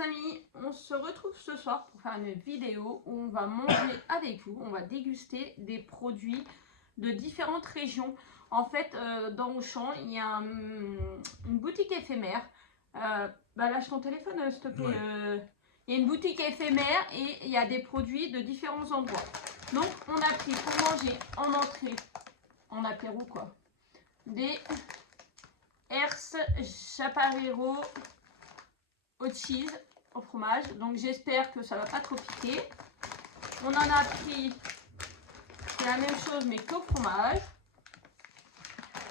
les amis, on se retrouve ce soir pour faire une vidéo où on va manger avec vous, on va déguster des produits de différentes régions. En fait, dans Auchan, il y a une boutique éphémère. Lâche ton téléphone, s'il te plaît. Ouais. Il y a une boutique éphémère et il y a des produits de différents endroits. Donc, on a pris pour manger en entrée, en apéro quoi, des Herse Chaparero au cheese, au fromage. Donc j'espère que ça va pas trop piquer. On en a pris, c'est la même chose mais qu'au fromage.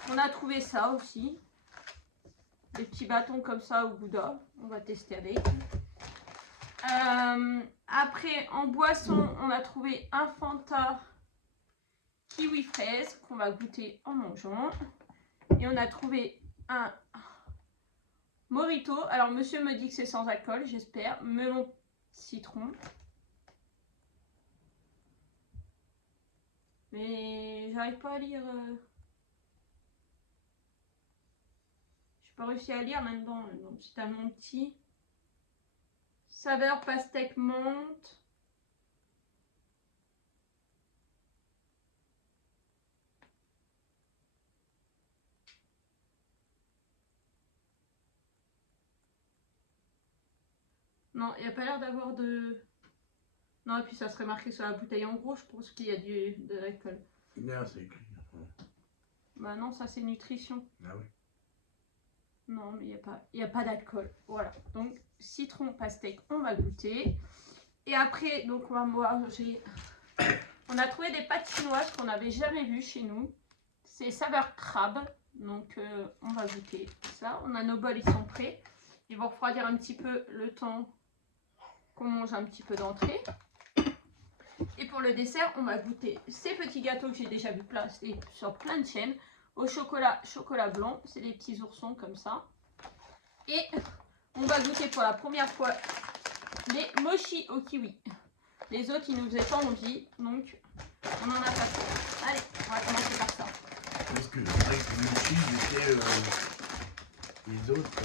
On a trouvé ça aussi. Des petits bâtons comme ça au Gouda. On va tester avec. Après en boisson, on a trouvé un Fanta kiwi fraise qu'on va goûter en mangeant. Et on a trouvé un Morito. Alors monsieur me dit que c'est sans alcool, j'espère. Melon citron. Mais j'arrive pas à lire. J'ai pas réussi à lire là-dedans. Donc c'est un mon petit. Saveur pastèque menthe. Non, il n'y a pas l'air d'avoir de... Non, et puis ça serait marqué sur la bouteille en gros, je pense qu'il y a de l'alcool. Là, c'est écrit. Bah non, ça c'est nutrition. Ah oui. Non, mais il n'y a pas d'alcool. Voilà, donc citron, pastèque, on va goûter. Et après, donc on va manger... On a trouvé des pâtes chinoises qu'on n'avait jamais vues chez nous. C'est saveur crabe, donc on va goûter ça. On a nos bols, ils sont prêts. Ils vont refroidir un petit peu le temps qu'on mange un petit peu d'entrée. Et pour le dessert, on va goûter ces petits gâteaux que j'ai déjà vu placer sur plein de chaînes. Au chocolat blanc, c'est des petits oursons comme ça. Et on va goûter pour la première fois les mochi au kiwi. Les autres, ils nous faisaient pas envie, donc on en a pas fait. Allez, on va commencer par ça. Parce que c'est vrai que le mochi, était les autres.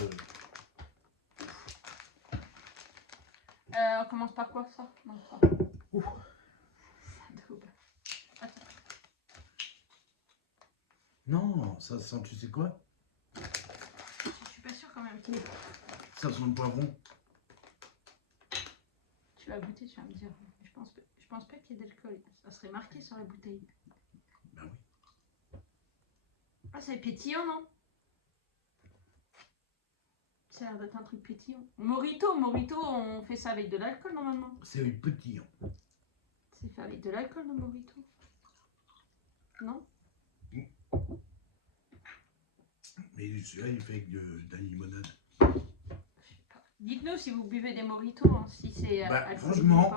On commence par quoi ça? Non, ça. Ouf. Attends. Non, ça sent, tu sais quoi? Je suis pas sûre quand même. Ça sent le poivron. Tu vas goûter, tu vas me dire. Je pense pas qu'il y ait d'alcool. Ça serait marqué sur la bouteille. Ben oui. Ah, c'est pétillant, non? Ça a l'air d'être un truc pétillant. Morito, on fait ça avec de l'alcool normalement. C'est petit. Hein. C'est fait avec de l'alcool, le Morito? Non? Mais celui-là, il fait avec de la limonade. Dites-nous si vous buvez des Moritos, hein, si c'est franchement,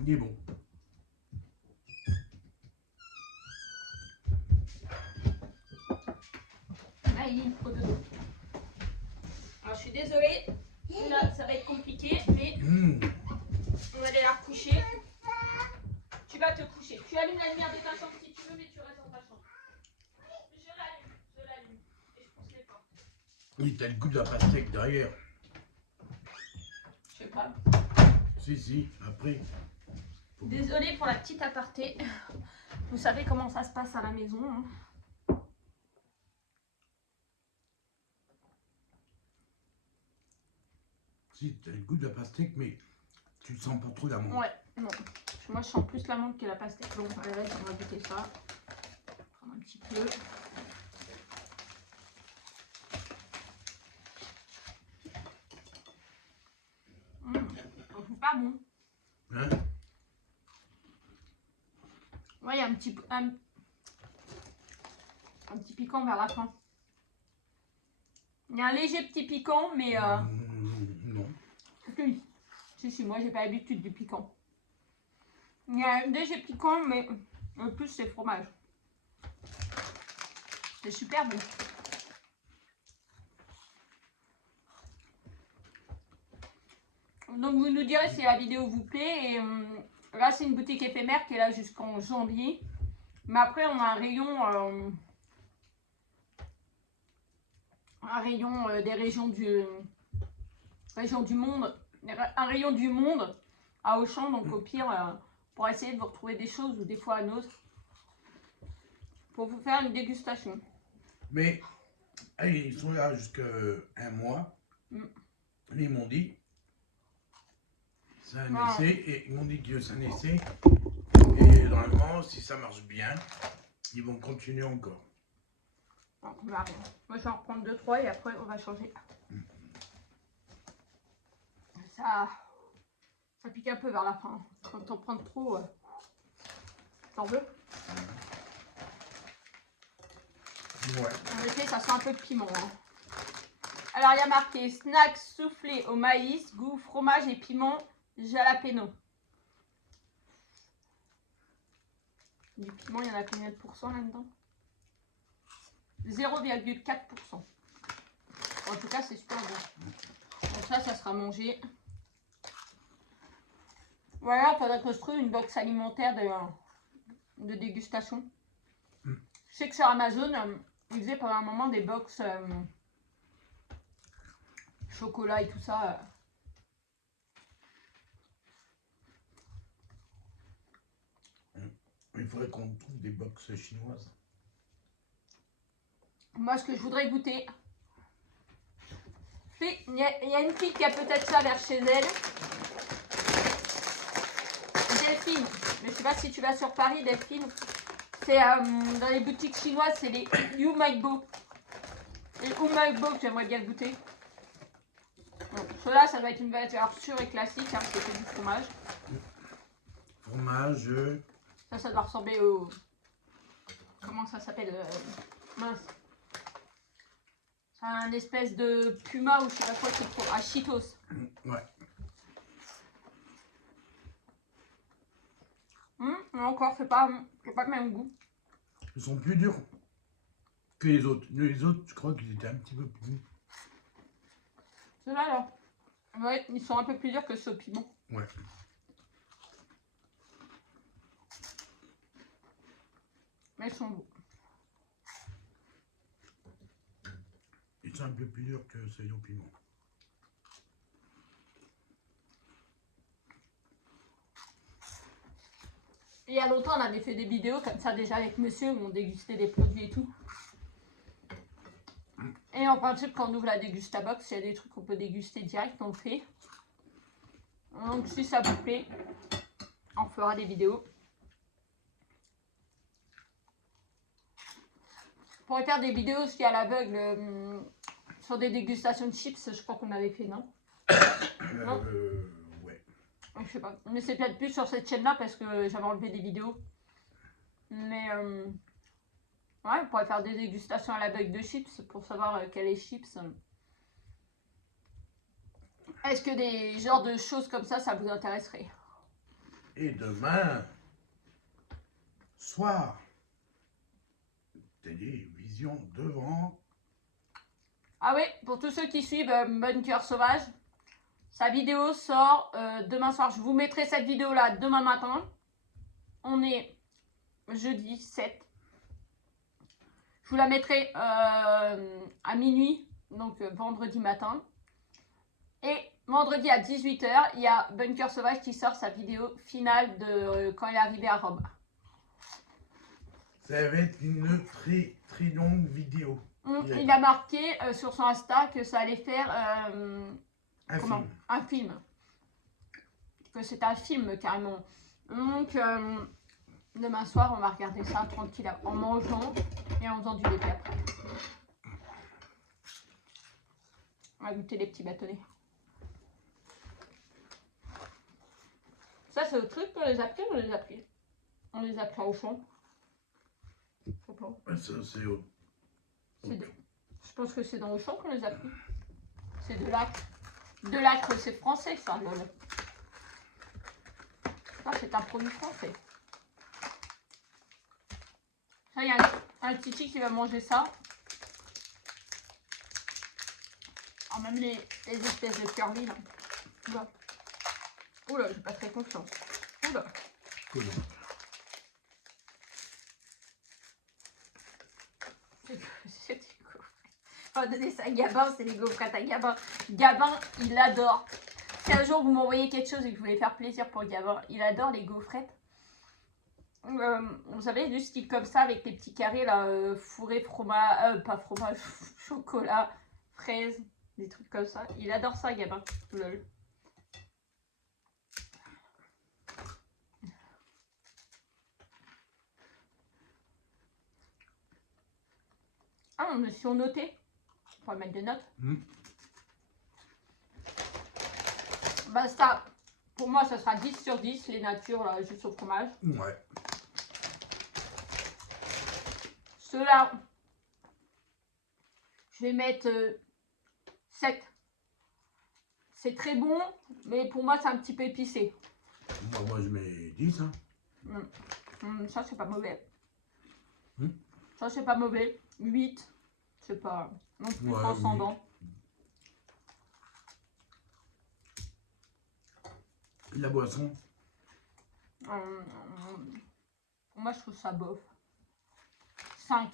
il est bon. Ah, il y a une photo d'eau. Alors, je suis désolée, là, ça va être compliqué, mais on va aller la recoucher. Tu vas te coucher. Tu allumes la lumière de ta chambre si tu veux, mais tu restes dans ta chambre. Je l'allume. Et je pousse les portes. Oui, t'as le goût de la pastèque derrière. Je sais pas. Si, après. Désolée pour la petite aparté. Vous savez comment ça se passe à la maison. Hein. Si, t'as le goût de la pastèque, mais tu ne sens pas trop l'amande. Ouais, non. Moi, je sens plus l'amande que la pastèque. Donc, allez, on va goûter ça. Prendre un petit peu. C'est pas bon. Hein? Ouais, il y a un petit piquant vers la fin. Il y a un léger petit piquant, mais... Non. Si, moi j'ai pas l'habitude du piquant. Il y a un léger piquant, mais le plus c'est fromage. C'est super bon. Donc vous nous direz si la vidéo vous plaît. Et là c'est une boutique éphémère qui est là jusqu'en janvier. Mais après on a un rayon... des régions du monde un rayon du monde à Auchan, donc au pire, pour essayer de vous retrouver des choses ou des fois à Nose, pour vous faire une dégustation. Mais ils sont là jusqu'à un mois. Mais ils m'ont dit, c'est un essai, et ils m'ont dit que c'est un essai. Et normalement, si ça marche bien, ils vont continuer encore. Donc, on va, moi, je vais en reprendre 2-3 et après, on va changer. Ça pique un peu vers la fin. Quand on prend trop, t'en veux? Ouais. En effet, ça sent un peu de piment. Hein. Alors, il y a marqué snack soufflé au maïs, goût fromage et piment jalapeno. Du piment, il y en a combien de pourcents là-dedans? 0,4%. En tout cas, c'est super bon. Donc ça sera mangé. Voilà, faudrait que je trouve une box alimentaire de dégustation. Je sais que sur Amazon, ils faisaient pendant un moment des box chocolat et tout ça. Il faudrait qu'on trouve des box chinoises. Moi, ce que je voudrais goûter, il y a une fille qui a peut-être ça vers chez elle. Delphine, mais je sais pas si tu vas sur Paris, Delphine. C'est dans les boutiques chinoises, c'est les Umaibo. Les Umaibo que j'aimerais bien goûter. Bon, cela, ça va être une valeur sûre et classique, hein, parce que c'est du fromage. Fromage. Ça doit ressembler au... Comment ça s'appelle mince. C'est un espèce de puma ou je sais pas quoi c'est trop. Ah, Cheetos. Ouais. Encore, c'est pas le même goût. Ils sont plus durs que les autres. Les autres, je crois qu'ils étaient un petit peu plus. Ceux-là, là. Ouais, ils sont un peu plus durs que ceux au piment. Ouais. Mais ils sont beaux. Ils sont un peu plus durs que ceux au piment. Il y a longtemps, on avait fait des vidéos comme ça déjà avec monsieur où on dégustait des produits et tout. Et en principe, quand on ouvre la dégustabox, il y a des trucs qu'on peut déguster direct, on le fait. Donc si ça vous plaît, on fera des vidéos. On pourrait faire des vidéos aussi à l'aveugle sur des dégustations de chips, je crois qu'on avait fait, non? Non. Ouais. Je sais pas. Mais c'est peut-être plus sur cette chaîne-là parce que j'avais enlevé des vidéos. Mais ouais, on pourrait faire des dégustations à l'aveugle de chips pour savoir quel est chips. Est-ce que des genres de choses comme ça vous intéresserait? Et demain soir, télévision devant. Ah oui, pour tous ceux qui suivent Bunker Sauvage, sa vidéo sort demain soir. Je vous mettrai cette vidéo-là demain matin. On est jeudi 7. Je vous la mettrai à minuit, donc vendredi matin. Et vendredi à 18 h, il y a Bunker Sauvage qui sort sa vidéo finale de quand il est arrivé à Rome. Ça va être une très très longue vidéo. Il a marqué sur son Insta que ça allait faire un film. Que c'est un film carrément. Donc demain soir, on va regarder ça tranquille en mangeant et en faisant du défi après. On va goûter les petits bâtonnets. Ça, c'est le truc qu'on les a pris ou on les a pris? On les a pris au fond. Faut pas. Ça, c'est au... Je pense que c'est dans Auchan qu'on les a pris. C'est de l'acre. De l'acre, c'est français, ça, lol. Ça, c'est un produit français. Ça, il y a un titi qui va manger ça. Ah, même les espèces de curly, là. Oula. Oula, j'ai pas très confiance. Oula. Cool. C'est on va donner ça à Gabin, c'est les gaufrettes à Gabin. Gabin, il adore. Si un jour vous m'envoyez quelque chose et que je voulais faire plaisir pour Gabin, il adore les gaufrettes. Vous savez, du style comme ça, avec les petits carrés là, fourrés fromage, pas fromage, chocolat, fraises, des trucs comme ça. Il adore ça, Gabin. Lol. Ah, on me surnoté. On va mettre des notes. Bah ça, pour moi, ça sera 10 sur 10, les natures, là, juste au fromage. Ouais. Ceux-là, je vais mettre 7. C'est très bon, mais pour moi, c'est un petit peu épicé. Moi je mets 10. Hein. Ça, c'est pas mauvais. Ça, c'est pas mauvais. 8, c'est pas non plus transcendant. La boisson. Moi, je trouve ça bof. 5.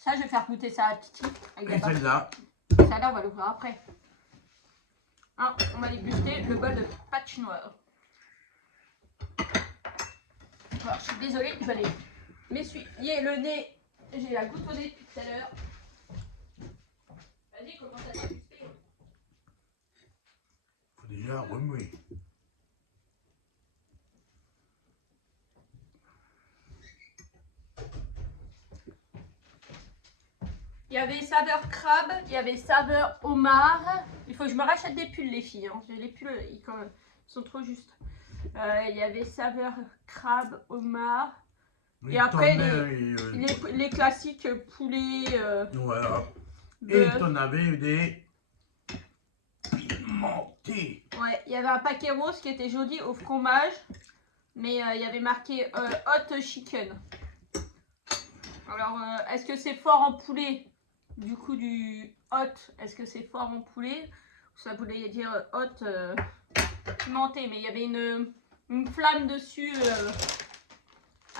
Ça, je vais faire goûter ça à Titi. Et celle-là. Celle-là, on va l'ouvrir après. Alors, on va déguster le bol de pâte chinoise. Alors, je suis désolée, je vais aller m'essuyer le nez. J'ai la goutte au nez depuis tout à l'heure. Vas-y, commence à déguster. Faut déjà remuer. Il y avait saveur crabe, il y avait saveur homard. Il faut que je me rachète des pulls, les filles. Hein. Les pulls, ils sont trop justes. Il y avait saveur crabe, homard. Oui, et après, les classiques poulet. Voilà. Beurre. Et t'en avais des pimentés. Ouais, il y avait un paquet rose qui était joli au fromage. Mais il y avait marqué hot chicken. Alors, est-ce que c'est fort en poulet? Du coup, du hot, est-ce que c'est fort en poulet? Ça voulait dire hot pimenté, mais il y avait une flamme dessus,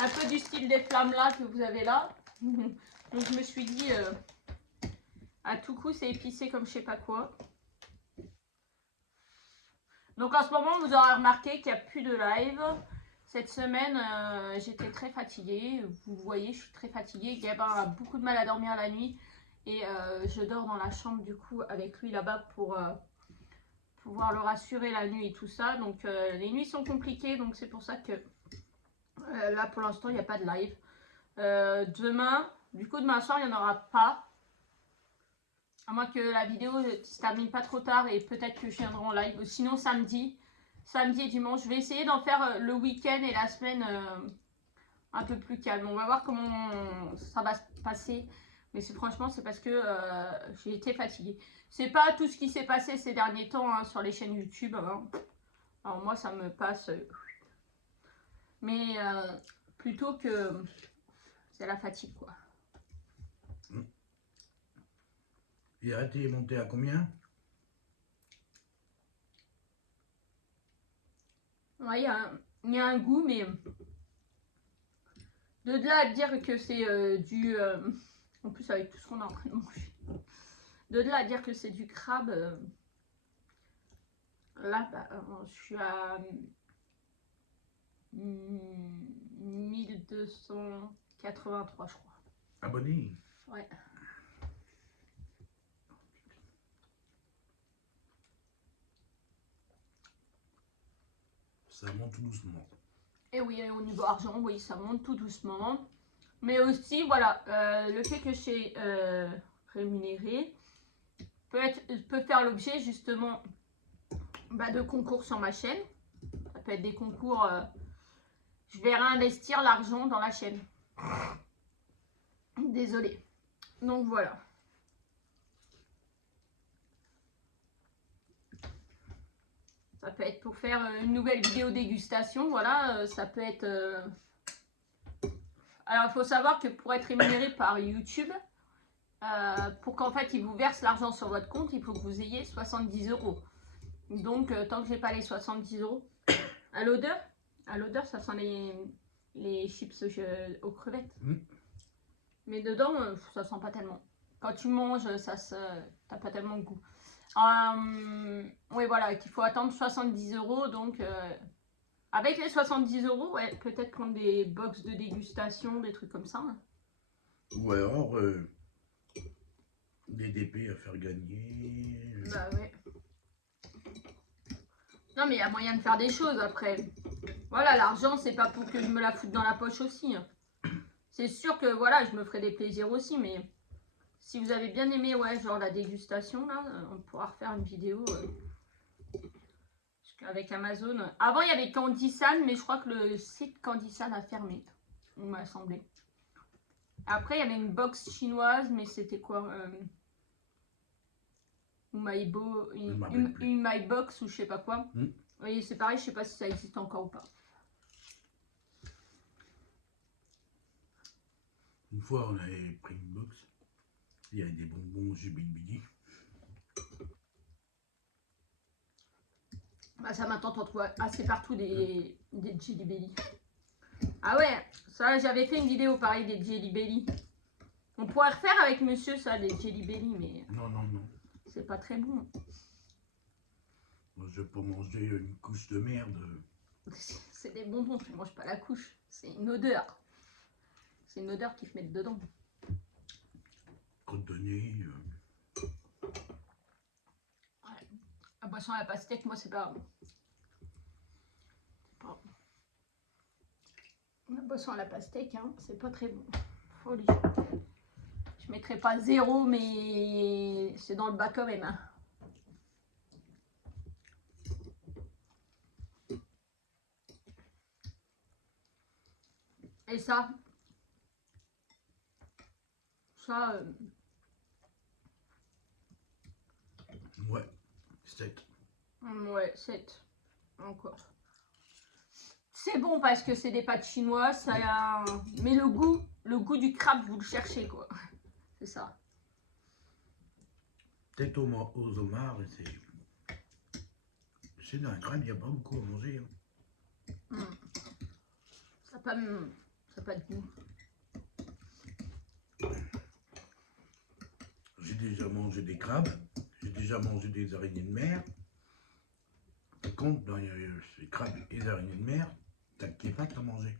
un peu du style des flammes là que vous avez là. Donc je me suis dit, à tout coup, c'est épicé comme je sais pas quoi. Donc en ce moment, vous aurez remarqué qu'il n'y a plus de live. Cette semaine, j'étais très fatiguée. Vous voyez, je suis très fatiguée. Gabin a beaucoup de mal à dormir la nuit. Et je dors dans la chambre du coup avec lui là-bas pour pouvoir le rassurer la nuit et tout ça. Donc les nuits sont compliquées. Donc c'est pour ça que là pour l'instant, il n'y a pas de live. Demain, du coup demain soir, il n'y en aura pas. À moins que la vidéo se termine pas trop tard et peut-être que je viendrai en live. Sinon samedi et dimanche. Je vais essayer d'en faire le week-end et la semaine un peu plus calme. On va voir comment ça va se passer. Mais franchement, c'est parce que j'ai été fatiguée. C'est pas tout ce qui s'est passé ces derniers temps hein, sur les chaînes YouTube. Hein. Alors moi, ça me passe. Mais plutôt que c'est la fatigue, quoi. Et là, t'es monté à combien? Ouais, il y a un goût, mais de là à dire que c'est du... en plus, avec tout ce qu'on est en train de manger. De là à dire que c'est du crabe, là, bah, je suis à 1283, je crois. Abonné. Ouais. Ça monte tout doucement. Et oui, au niveau argent, oui, ça monte tout doucement. Mais aussi, voilà, le fait que je suis rémunérée peut faire l'objet justement de concours sur ma chaîne. Ça peut être des concours, je vais réinvestir l'argent dans la chaîne. Désolée. Donc voilà. Ça peut être pour faire une nouvelle vidéo dégustation, voilà, ça peut être... Alors, il faut savoir que pour être rémunéré par YouTube, pour qu'en fait, ils vous versent l'argent sur votre compte, il faut que vous ayez 70 €. Donc, tant que j'ai pas les 70 €, à l'odeur, ça sent les chips aux crevettes. Mais dedans, ça sent pas tellement. Quand tu manges, t'as pas tellement de goût. Oui, voilà, qu'il faut attendre 70 €. Donc, avec les 70 €, ouais, peut-être prendre des box de dégustation, des trucs comme ça. Ou alors, des DP à faire gagner. Bah ouais. Non, mais il y a moyen de faire des choses après. Voilà, l'argent, c'est pas pour que je me la foute dans la poche aussi. C'est sûr que voilà, je me ferai des plaisirs aussi, mais si vous avez bien aimé, ouais, genre la dégustation, là, on pourra refaire une vidéo avec Amazon. Avant, il y avait Candysan, mais je crois que le site Candysan a fermé, on m'a semblé. Après, il y avait une box chinoise, mais c'était quoi une My Box ou je sais pas quoi. Oui, c'est pareil, je sais pas si ça existe encore ou pas. Une fois, on avait pris une box. Il y avait des bonbons Jubili. Bah ça maintenant t'en trouves assez partout des Jelly Belly. Ah ouais, ça j'avais fait une vidéo pareil des Jelly Belly. On pourrait refaire avec monsieur ça, des Jelly Belly, mais... Non, non, non. C'est pas très bon. Moi, je peux manger une couche de merde. C'est des bonbons, tu manges pas la couche. C'est une odeur. C'est une odeur qu'ils te mettent dedans. Crotte de nez. Ouais. La boisson à la pastèque, moi c'est pas... La boisson à la pastèque, hein, c'est pas très bon. Folie. Je mettrai pas 0, mais c'est dans le bas quand même. Hein. Et ça, Ouais, 7. Ouais, 7. Encore. C'est bon parce que c'est des pâtes chinoises, ça a... mais le goût du crabe, vous le cherchez quoi. C'est ça. Peut-être aux homards, c'est d'un crabe, il n'y a pas beaucoup à manger. Hein. Ça n'a pas de goût. J'ai déjà mangé des crabes, j'ai déjà mangé des araignées de mer. Par contre, dans les crabes et les araignées de mer, t'as pas à manger.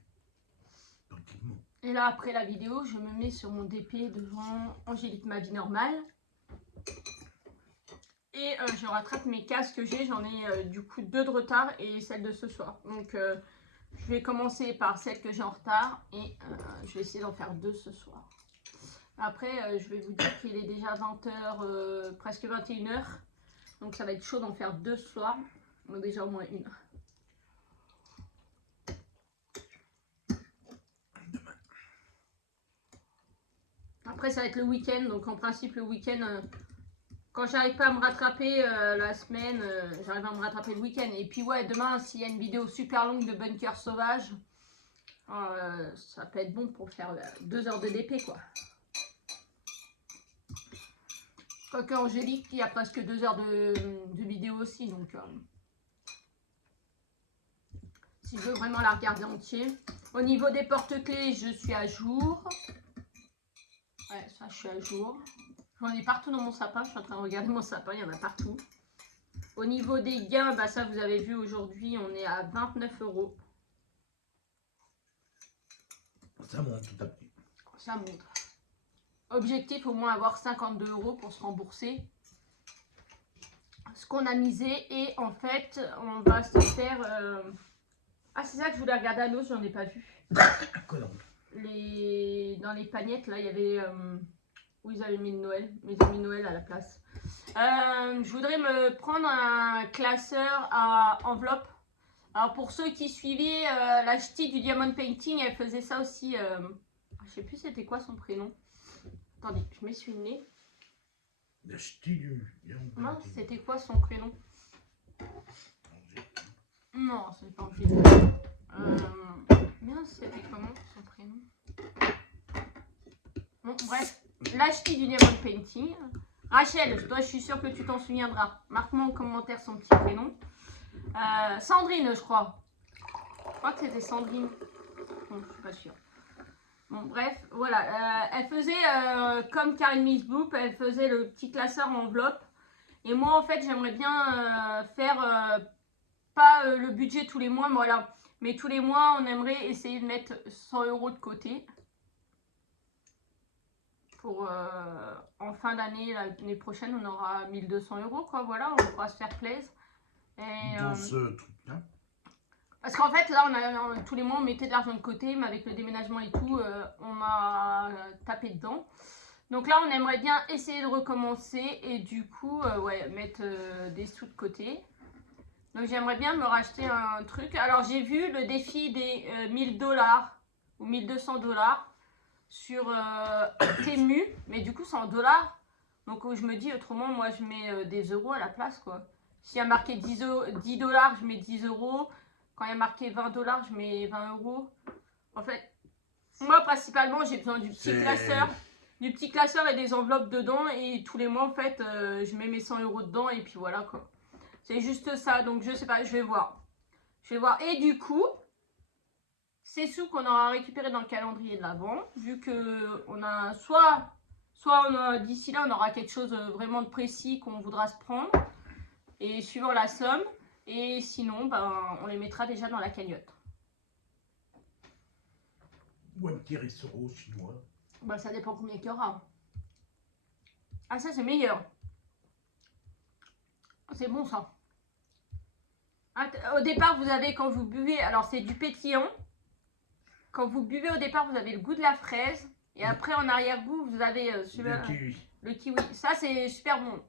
Pratiquement. Et là, après la vidéo, je me mets sur mon DP devant Angélique Ma Vie Normale. Et je rattrape mes cases que j'ai. J'en ai du coup 2 de retard et celle de ce soir. Donc, je vais commencer par celle que j'ai en retard. Et je vais essayer d'en faire 2 ce soir. Après, je vais vous dire qu'il est déjà 20h, presque 21h. Donc, ça va être chaud d'en faire 2 ce soir. Donc, déjà au moins une. Après, ça va être le week-end. Donc, en principe, le week-end, quand j'arrive pas à me rattraper la semaine, j'arrive à me rattraper le week-end. Et puis, ouais, demain, s'il y a une vidéo super longue de Bunker Sauvage, ça peut être bon pour faire 2 heures de DP, quoi. Quoique Angélique, il y a presque 2 heures de vidéo aussi. Donc, si je veux vraiment la regarder entier. Au niveau des porte-clés, je suis à jour. Ouais, ça, je suis à jour. J'en ai partout dans mon sapin. Je suis en train de regarder mon sapin. Il y en a partout. Au niveau des gains, bah ça, vous avez vu aujourd'hui, on est à 29 €. Ça monte tout à petit. Ça monte. Objectif, au moins avoir 52 € pour se rembourser ce qu'on a misé. Et en fait, on va se faire... Ah, c'est ça que je voulais regarder à l'eau, j'en ai pas vu. Quoi donc ? Dans les pagnettes, là, il y avait... où ils avaient mis le Noël. Ils ont mis Noël à la place. Je voudrais me prendre un classeur à enveloppe. Alors, pour ceux qui suivaient la ch'ti du Diamond Painting, elle faisait ça aussi. Je sais plus c'était quoi son prénom. Attendez, je m'essuie le nez. La ch'ti du Diamond Painting. Non, c'était quoi son prénom? Non, c'est pas Angélique. Merde, c'était comment son prénom? Bon, bref, la ch'ti du Diamond Painting. Rachel, toi, je suis sûre que tu t'en souviendras. Marque-moi en commentaire son petit prénom. Sandrine, je crois. Je crois que c'était Sandrine. Bon, je suis pas sûre. Bon, bref, voilà. Elle faisait comme Karine Misboop, elle faisait le petit classeur en enveloppe. Et moi, en fait, j'aimerais bien faire pas le budget tous les mois, mais voilà. Mais tous les mois, on aimerait essayer de mettre 100 € de côté. Pour en fin d'année, l'année prochaine, on aura 1200 €, quoi. Voilà, on pourra se faire plaisir. Dans ce truc-là. Parce qu'en fait, là, tous les mois, on mettait de l'argent de côté, mais avec le déménagement et tout, on a tapé dedans. Donc là, on aimerait bien essayer de recommencer et du coup, ouais, mettre des sous de côté. Donc j'aimerais bien me racheter un truc. Alors j'ai vu le défi des 1000 $ ou 1200 $ sur Temu, mais du coup c'est en dollars. Donc je me dis autrement, moi je mets des euros à la place, quoi. S'il y a marqué 10 $, je mets 10 €. Quand il y a marqué 20 $, je mets 20 €. En fait, moi principalement j'ai besoin du petit classeur. Du petit classeur et des enveloppes dedans. Et tous les mois en fait, je mets mes 100 € dedans et puis voilà, quoi. C'est juste ça, donc je sais pas, je vais voir. Je vais voir. Et du coup, ces sous qu'on aura récupérés dans le calendrier de l'Avent, vu que on a soit d'ici là, on aura quelque chose vraiment de précis qu'on voudra se prendre, et suivant la somme, et sinon, ben, on les mettra déjà dans la cagnotte. Ou un petit restaurant chinois. Ben, ça dépend combien il y aura. Ah, ça, c'est meilleur. C'est bon, ça. Au départ, vous avez, quand vous buvez, alors c'est du pétillant. Quand vous buvez au départ, vous avez le goût de la fraise. Et après, en arrière-goût, vous avez le kiwi. Le kiwi. Ça, c'est super bon.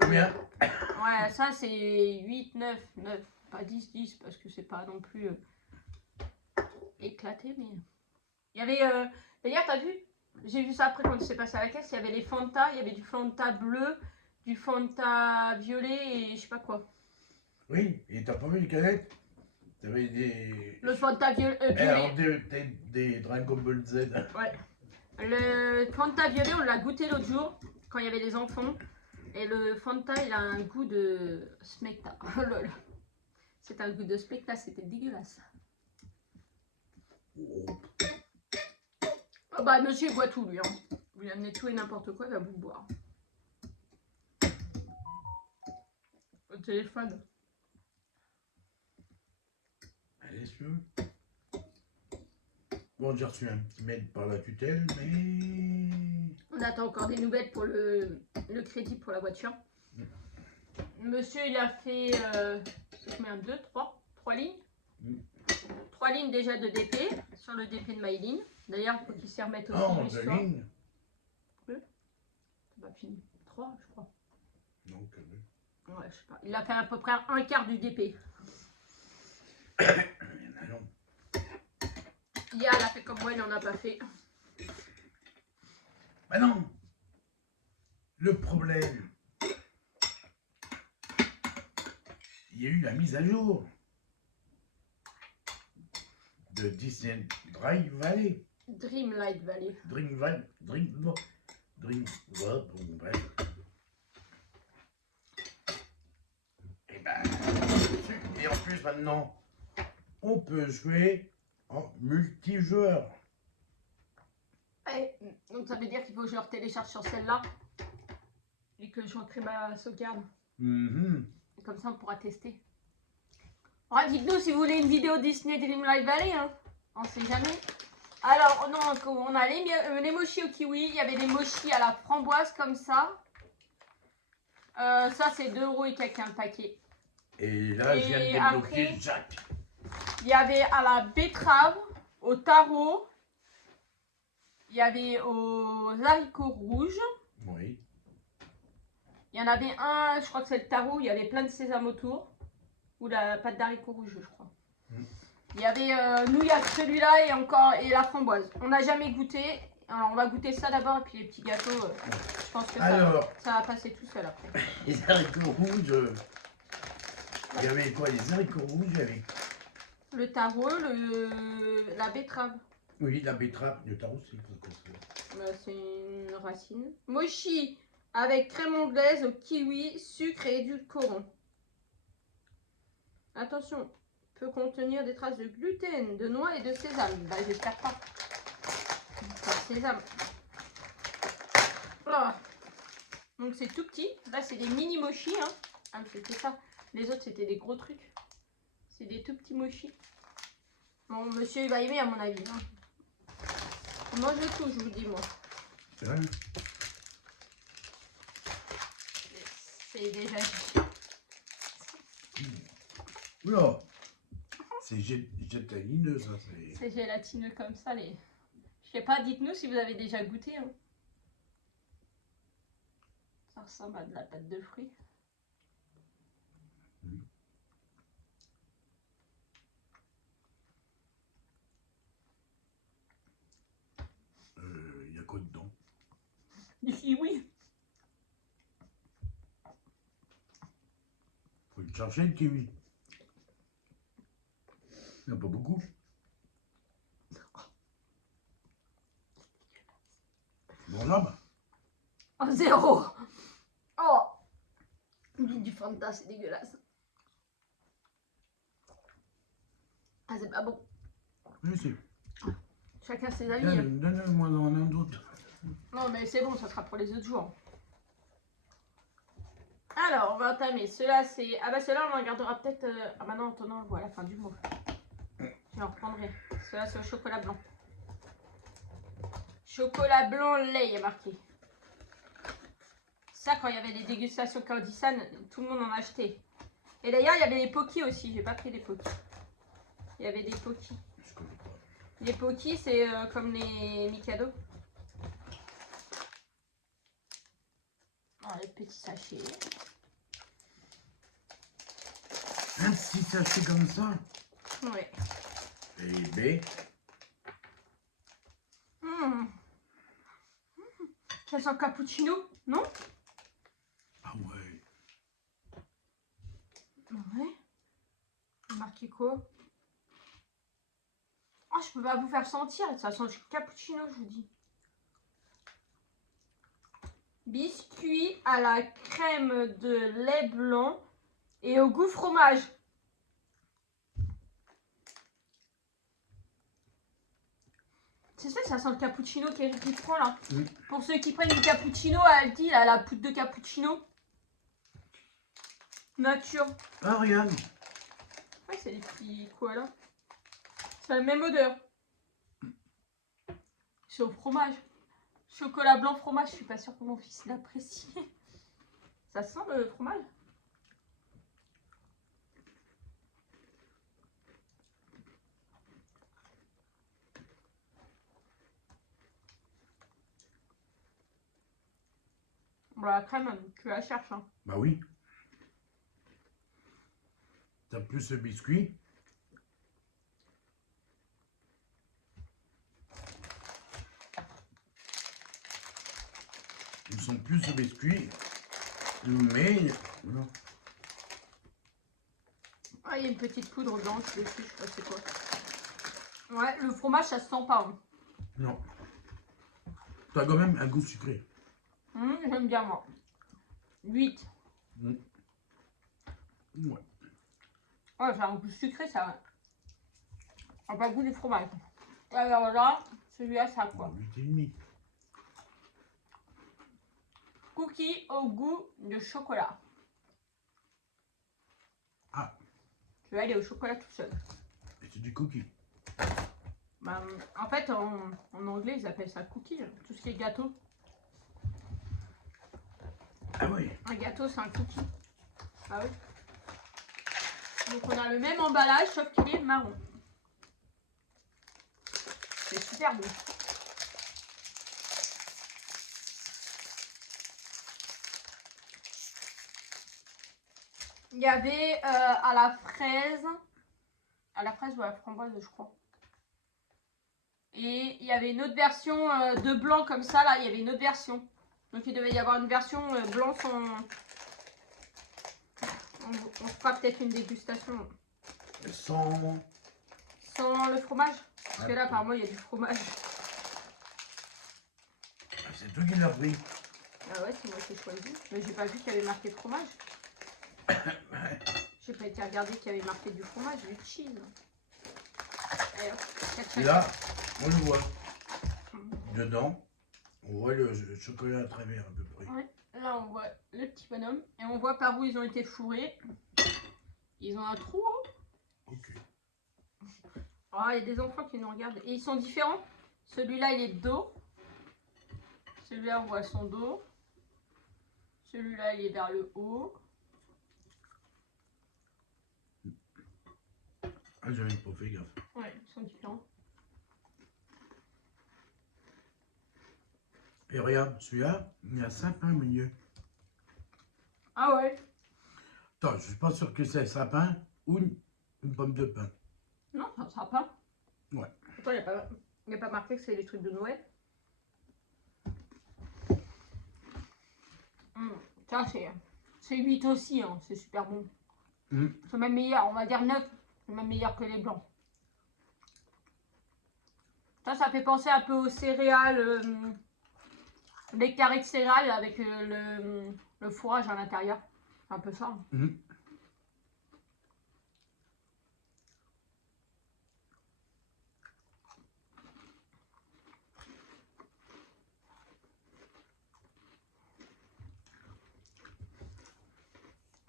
Combien? Ouais, ça, c'est 8, 9, 9. Pas 10, 10, parce que c'est pas non plus éclaté, mais... Il y avait... D'ailleurs, t'as vu? J'ai vu ça après quand c'est passé à la caisse. Il y avait les Fanta. Il y avait du Fanta bleu, du Fanta violet et je sais pas quoi. Oui, et t'as pas vu les canettes? T'avais des... Le Fanta violet. Alors, des Dragon Ball Z. Ouais. Le Fanta violet, on l'a goûté l'autre jour, quand il y avait les enfants. Et le Fanta, il a un goût de smecta. Oh là là. C'est un goût de smecta, c'était dégueulasse. Oh bah, monsieur, il boit tout, lui. Hein. Vous lui amenez tout et n'importe quoi, il va vous boire. Au téléphone. Allez, sûr. Bon, j'ai reçu un petit mail par la tutelle, mais... On attend encore des nouvelles pour le crédit pour la voiture. Monsieur, il a fait combien? 2, 3 lignes. 3 lignes déjà de DP sur le DP de Maïline. D'ailleurs, il faut qu'il s'y remette aussi. Oh, 2 lignes. Oui. C'est pas fini. 3, je crois. Non, que 2. Ouais, je sais pas. Il a fait à peu près un quart du DP. Il y en a long. Hier, elle a fait comme moi, il n'en a pas fait. Bah non. Le problème, il y a eu la mise à jour de Disney Drive Valley. Dreamlight Valley. Bon, bref. Et ben, et en plus maintenant, on peut jouer en multijoueur. Ouais, donc ça veut dire qu'il faut que je le télécharge sur celle-là et que je recrée ma sauvegarde. Et comme ça, on pourra tester. Alors, dites-nous si vous voulez une vidéo Disney Dreamlight Valley. Hein. On sait jamais. Alors, non, on a les mochis au kiwi. Il y avait des mochis à la framboise comme ça. Ça, c'est 2 € et quelqu'un le paquet. Et là, je viens de débloquer Jacques. Il y avait à la betterave, au taro. Il y avait aux haricots rouges. Oui. Il y en avait un, je crois que c'est le taro, il y avait plein de sésame autour. Ou la pâte d'haricots rouges, je crois. Il y avait, nous, il y a celui-là et la framboise. On n'a jamais goûté. Alors, on va goûter ça d'abord et puis les petits gâteaux, je pense que ça va passer tout seul après. Les haricots rouges, il y avait quoi? Les haricots rouges avec... Le taro, la betterave. Oui, la betterave, le taro, c'est C'est une racine. Mochi avec crème anglaise au kiwi, sucre et édulcorant. Attention, peut contenir des traces de gluten, de noix et de sésame. Bah, j'espère pas. Pas de sésame. Oh. Donc c'est tout petit. Là c'est des mini mochis. Hein. Ah, c'était ça. Les autres c'était des gros trucs. C'est des tout petits mochis. Bon, monsieur il va aimer à mon avis. Hein. On mange tout, je vous dis moi. C'est vrai. C'est déjà... Oula. C'est gélatineux ça. C'est gélatineux comme ça. Les... Je sais pas, dites-nous si vous avez déjà goûté. Hein. Ça ressemble à de la pâte de fruits. Il y a quoi dedans? Du kiwi. Faut le chercher le kiwi. Il n'y en a pas beaucoup. Bon là, bah. Oh, 0. Oh. Du Fanta, c'est dégueulasse. Ah, c'est pas bon. Oui, c'est. Chacun ses avis. Hein. Donne-moi un d'autre. Non, mais c'est bon, ça sera pour les autres jours. Alors, on va entamer. Ceux-là, c'est... Ah bah ceux-là, on en gardera peut-être... Ah bah non, on en voit à la fin du mois. Je en reprendrai. Ceux-là, c'est au chocolat blanc. Chocolat blanc lait, il y a marqué. Ça, quand il y avait des dégustations Candysan, tout le monde en achetait. Et d'ailleurs, il y avait les Pocky aussi. J'ai pas pris les Pocky. Il y avait des Pocky. Je connais pas. Les Pocky, c'est comme les Mikado. Oh, les petits sachets. Un petit sachet comme ça. Ouais. Et B. Ça sent cappuccino, non? Ah ouais. Ouais. Marqué quoi? Oh, je peux pas vous faire sentir. Ça sent du cappuccino, je vous dis. Biscuit à la crème de lait blanc et au goût fromage. C'est ça, ça sent le cappuccino qui prend là. Oui. Pour ceux qui prennent du cappuccino à Aldi, là, la poudre de cappuccino. Nature. Ah, regarde. Ouais, c'est des petits quoi là. C'est la même odeur. C'est au fromage. Chocolat blanc fromage, je suis pas sûre que mon fils l'apprécie. Ça sent le fromage? Bon, la crème, tu la cherches. Hein. Bah oui. T'as plus ce biscuit. Ils sont plus ce biscuit. Mais. Voilà. Ah, il y a une petite poudre blanche dessus, je sais pas c'est quoi. Ouais, le fromage, ça se sent pas. Hein. Non. T'as quand même un goût sucré. J'aime bien, moi. 8. Ouais. Ouais, c'est un goût sucré, ça. On n'a pas le goût du fromage. Alors là, celui-là, ça a quoi? 8,5. Cookie au goût de chocolat. Ah. Je vais aller au chocolat tout seul. Et c'est du cookie. Bah, en fait, en anglais, ils appellent ça cookie. Tout ce qui est gâteau. Ah oui. Un gâteau, c'est un cookie. Ah oui. Donc on a le même emballage, sauf qu'il est marron. C'est super bon. Il y avait à la fraise ou à la framboise, je crois. Et il y avait une autre version de blanc comme ça, là, il y avait une autre version. Donc il devait y avoir une version blanc sans... On fera peut-être une dégustation. Sans le fromage. Parce que là, apparemment, il y a du fromage. C'est toi qui l'as pris. Ah ouais, c'est moi qui ai choisi. Mais j'ai pas vu qu'il y avait marqué fromage. J'ai pas été regarder qu'il y avait marqué du fromage, du cheese. Alors, Et là, on le voit. Dedans, on voit le chocolat à travers à peu près. Ouais. Là, on voit le petit bonhomme. Et on voit par où ils ont été fourrés. Ils ont un trou. Ok. Oh, il y a des enfants qui nous regardent. Et ils sont différents. Celui-là, il est de dos. Celui-là, on voit son dos. Celui-là, il est vers le haut. Ah, j'avais pas fait gaffe. Ouais, ils sont différents. Et regarde, celui-là, il y a 5 pains au milieu. Ah ouais? Attends, je suis pas sûr que c'est un sapin ou une pomme de pain. Non, ça ne sera pas. Ouais. Pourtant, il n'y a pas marqué que c'est les trucs de Noël. Ça, c'est 8 aussi, hein. C'est super bon. C'est même meilleur, on va dire 9. C'est même meilleur que les blancs. Ça fait penser un peu aux céréales, les carrés de céréales avec le fourrage à l'intérieur. C'est un peu ça.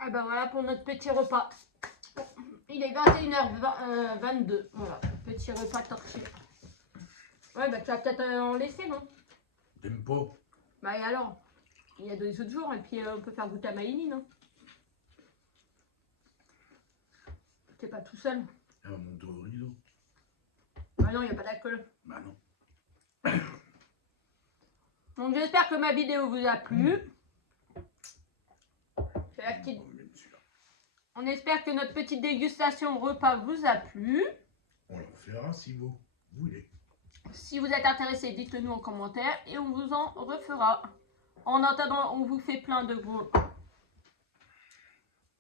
Ah ben voilà pour notre petit repas. Il est 21h22. Voilà, petit repas torché. Ouais, bah tu vas peut-être en laisser, non? T'aimes pas? Bah et alors? Il y a 2 autres jours et puis on peut faire goûter à Maïli, non? T'es pas tout seul. Elle va monter au rideau. Bah non, il n'y a pas d'alcool. Bah non. Donc j'espère que ma vidéo vous a plu. C'est la petite... On espère que notre petite dégustation repas vous a plu. On le refera si vous voulez. Si vous êtes intéressé, dites-le nous en commentaire et on vous en refera. En attendant, on vous fait plein de gros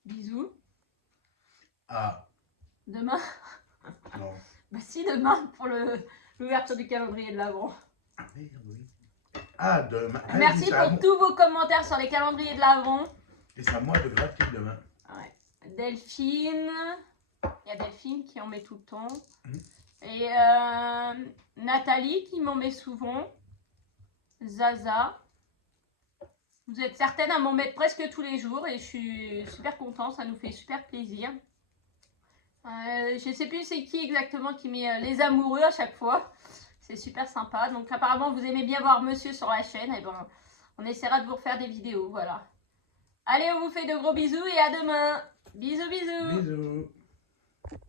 bisous. Ah. Demain? Non. Bah si, demain pour l'ouverture du calendrier de l'Avent. Ah merde, oui. Ah, demain. Merci pour tous vos commentaires sur les calendriers de l'Avent. Et c'est à moi de gratter demain. Ouais. Delphine. Il y a Delphine qui en met tout le temps. Et Nathalie qui m'en met souvent. Zaza. Vous êtes certaines à m'en mettre presque tous les jours et je suis super contente, ça nous fait super plaisir. Je ne sais plus c'est qui exactement qui met les amoureux à chaque fois. C'est super sympa. Donc apparemment vous aimez bien voir monsieur sur la chaîne. Et ben on essaiera de vous refaire des vidéos. Voilà. Allez, on vous fait de gros bisous et à demain. Bisous, bisous. Bisous.